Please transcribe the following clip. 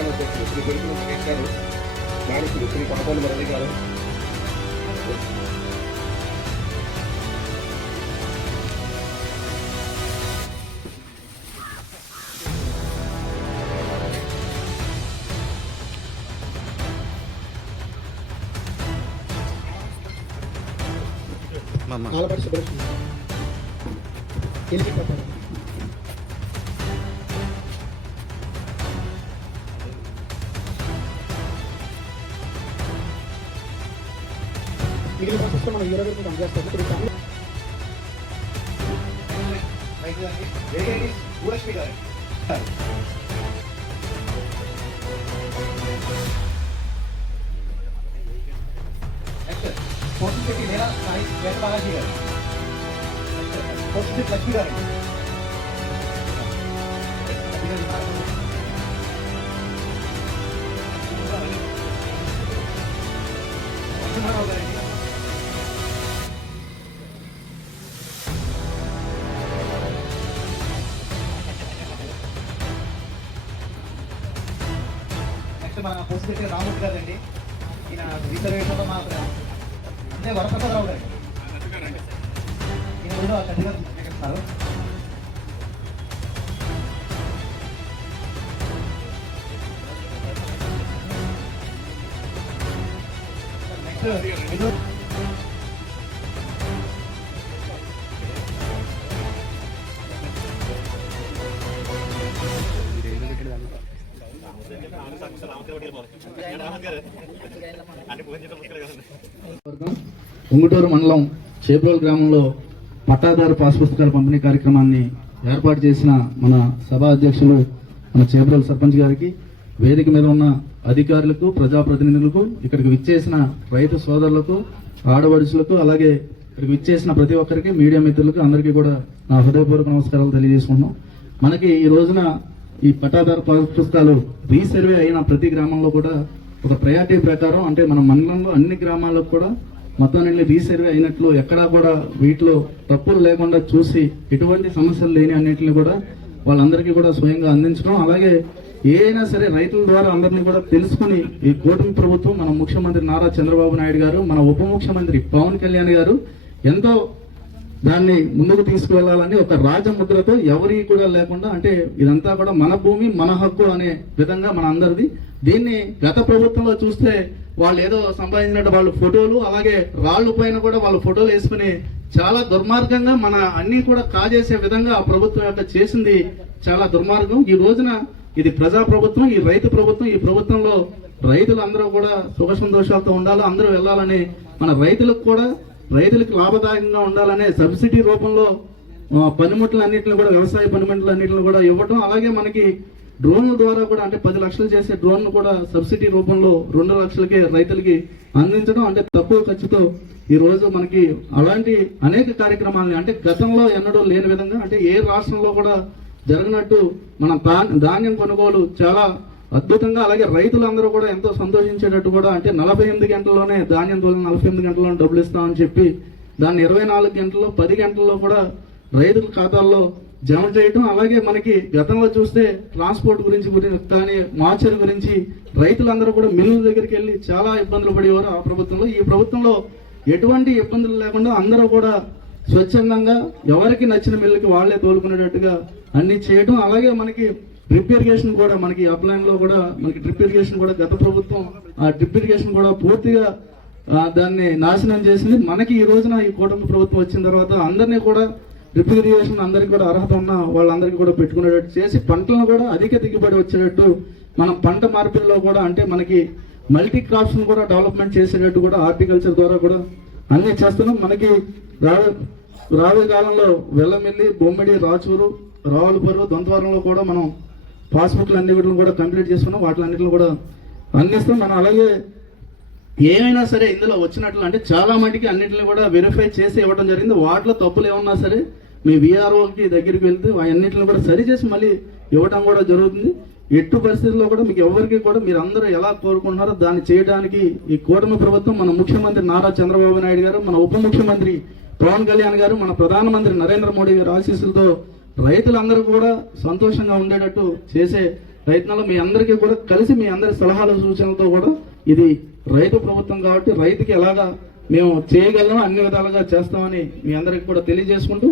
ప్రధాన అధ్యక్షులు శ్రీ పెరుగుల మహేష్ గారు, నాయకులు శ్రీ పాపల్లి మురళి గారు, ఆలపాటి సుబ్రహ్మణ్యం మిగిలిన ప్రాసెస్ మనం ఈ రోజు అందజేస్తాము. భూలక్ష్మి గారు కోటిశెట్టి వేద బాలాజీ గారు, కోటిశెట్టి లక్ష్మి గారు, నరసింహారావు గారండి, నెక్స్ట్ మన కోటిశెట్టి రామూర్తి గారండి, ఈయన రిజర్వేషన్లో మా అంటే వరప్రసాదరావు గారు, ఈయన కూడా చండీగఢ్ స్వీకరిస్తున్నారు. నెక్స్ట్ ఉంగుటూరు మండలం చేబ్రోలు గ్రామంలో పట్టాదారు పాస్ పుస్తకాల పంపిణీ కార్యక్రమాన్ని ఏర్పాటు చేసిన మన సభా అధ్యక్షులు మన చేబ్రోలు సర్పంచ్ గారికి, వేదిక మీద ఉన్న అధికారులకు, ప్రజాప్రతినిధులకు, ఇక్కడికి విచ్చేసిన రైతు సోదరులకు, ఆడపడుచులకు, అలాగే ఇక్కడికి విచ్చేసిన ప్రతి ఒక్కరికి, మీడియా మిత్రులకు అందరికీ కూడా నా హృదయపూర్వక నమస్కారాలు తెలియజేసుకుంటున్నాం. మనకి ఈ రోజున ఈ పట్టాదారు పాస్ పుస్తకాలు రీసర్వే అయిన ప్రతి గ్రామంలో కూడా ఒక ప్రయారిటీ ప్రకారం, అంటే మన మండలంలో అన్ని గ్రామాలకు కూడా మొత్తాన్ని రీసర్వే అయినట్లు, ఎక్కడా కూడా వీటిలో తప్పులు లేకుండా చూసి ఎటువంటి సమస్యలు లేని అన్నింటిని కూడా వాళ్ళందరికీ కూడా స్వయంగా అందించడం, అలాగే ఏదైనా సరే రైతుల ద్వారా అందరినీ కూడా తెలుసుకుని ఈ కూటమి ప్రభుత్వం, మన ముఖ్యమంత్రి నారా చంద్రబాబు నాయుడు గారు, మన ఉప ముఖ్యమంత్రి పవన్ కళ్యాణ్ గారు ఎంతో దాన్ని ముందుకు తీసుకువెళ్లాలని ఒక రాజముద్రతో ఎవరి కూడా లేకుండా, అంటే ఇదంతా కూడా మన భూమి మన హక్కు అనే విధంగా మన అందరిది. దీన్ని గత ప్రభుత్వంలో చూస్తే వాళ్ళు ఏదో సంపాదించినట్టు వాళ్ళు ఫోటోలు, అలాగే రాళ్ళు పైన కూడా వాళ్ళు ఫోటోలు వేసుకుని చాలా దుర్మార్గంగా మన అన్ని కూడా కాజేసే విధంగా ఆ ప్రభుత్వం యొక్క చేసింది చాలా దుర్మార్గం. ఈ రోజున ఇది ప్రజా ప్రభుత్వం, ఈ రైతు ప్రభుత్వం. ఈ ప్రభుత్వంలో రైతులు అందరూ కూడా సుఖ సంతోషాలతో ఉండాలి, అందరూ వెళ్ళాలని, మన రైతులకు లాభదాయకంగా ఉండాలనే సబ్సిడీ రూపంలో పనిముట్లన్నింటిని కూడా, వ్యవసాయ పనిముట్లన్నింటిని కూడా ఇవ్వటం, అలాగే మనకి డ్రోన్ల ద్వారా కూడా, అంటే 10 లక్షలు చేసే డ్రోన్ కూడా సబ్సిడీ రూపంలో 2 లక్షలకే రైతులకి అందించడం, అంటే తక్కువ ఖర్చుతో ఈ రోజు మనకి అలాంటి అనేక కార్యక్రమాలని, అంటే గతంలో ఎన్నడూ లేని విధంగా, అంటే ఏ రాష్ట్రంలో కూడా జరగనట్టు మన ధాన్యం కొనుగోలు చాలా అద్భుతంగా, అలాగే రైతులందరూ కూడా ఎంతో సంతోషించేటట్టు కూడా, అంటే 48 గంటల్లోనే ధాన్యం తోలిన 48 గంటల్లోనే డబ్బులు ఇస్తామని చెప్పి దాన్ని 24 గంటల్లో 10 గంటల్లో కూడా రైతుల ఖాతాల్లో జమ చేయటం, అలాగే మనకి గతంలో చూస్తే ట్రాన్స్పోర్ట్ గురించి కానీ మార్చర్ గురించి రైతులందరూ కూడా మిల్లుల దగ్గరికి వెళ్ళి చాలా ఇబ్బందులు పడేవారు ఆ ప్రభుత్వంలో. ఈ ప్రభుత్వంలో ఎటువంటి ఇబ్బందులు లేకుండా అందరూ కూడా స్వచ్ఛందంగా ఎవరికి నచ్చిన మిల్లుకి వాళ్లే తోలుకునేటట్టుగా అన్ని చేయటం, అలాగే మనకి డ్రిప్ ఇరిగేషన్ కూడా, మనకి అప్లైన్ లో కూడా మనకి డ్రిప్ ఇరిగేషన్ కూడా గత ప్రభుత్వం ఆ డ్రిప్ ఇరిగేషన్ కూడా పూర్తిగా దాన్ని నాశనం చేసింది. మనకి ఈ రోజున ఈ కూటమి ప్రభుత్వం వచ్చిన తర్వాత అందరినీ కూడా డ్రిప్ ఇరిగేషన్ అందరికీ కూడా అర్హత ఉన్న వాళ్ళందరికీ కూడా పెట్టుకునేటట్టు చేసి పంటలను కూడా అధిక దిగుబడి వచ్చేటట్టు మనం పంట మార్పిడిలో కూడా, అంటే మనకి మల్టీ క్రాప్స్ కూడా డెవలప్మెంట్ చేసేటట్టు కూడా హార్టికల్చర్ ద్వారా కూడా అన్ని చేస్తున్నాం. మనకి రాబోయే కాలంలో వెల్లమిల్లి, బొమ్మిడి, రాచూరు, రావులపూరు, దొంతవరంలో కూడా మనం పాస్బుక్లు అన్ని కూడా కంప్లీట్ చేసుకున్నాం. వాటిలన్నింటిలో కూడా అందిస్తాం. మనం అలాగే ఏమైనా సరే ఇందులో వచ్చినట్లు, అంటే చాలా మటుకి అన్నింటిని కూడా వెరిఫై చేసి ఇవ్వడం జరిగింది. వాటిలో తప్పులు ఏమన్నా సరే మీ విఆర్ఓకి దగ్గరికి వెళ్తే అన్నింటిని కూడా సరిచేసి మళ్ళీ ఇవ్వడం కూడా జరుగుతుంది. ఎట్టు పరిస్థితుల్లో కూడా మీకు ఎవరికి కూడా మీరు అందరూ ఎలా కోరుకుంటున్నారో దాన్ని చేయడానికి ఈ కూటమి ప్రభుత్వం, మన ముఖ్యమంత్రి నారా చంద్రబాబు నాయుడు గారు, మన ఉప ముఖ్యమంత్రి పవన్ కళ్యాణ్ గారు, మన ప్రధానమంత్రి నరేంద్ర మోడీ గారి ఆశీస్సులతో రైతులందరూ కూడా సంతోషంగా ఉండేటట్టు చేసే రైతన్నలు మీ అందరికీ కూడా కలిసి మీ అందరి సలహాలు సూచనలతో కూడా ఇది రైతు ప్రభుత్వం కాబట్టి రైతుకి ఎలాగా మేము చేయగలం అన్ని విధాలుగా చేస్తామని మీ అందరికీ కూడా తెలియజేసుకుంటూ